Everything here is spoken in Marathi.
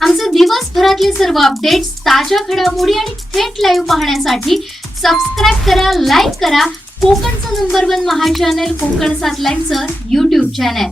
आमचे दिवसभरातले सर्व अपडेट्स, ताज्या घडामोडी आणि थेट लाईव्ह पाहण्यासाठी सबस्क्राईब करा, लाईक करा कोकणचं नंबर 1 महा चॅनल कोकण 7 लाईव्हचं YouTube चॅनल।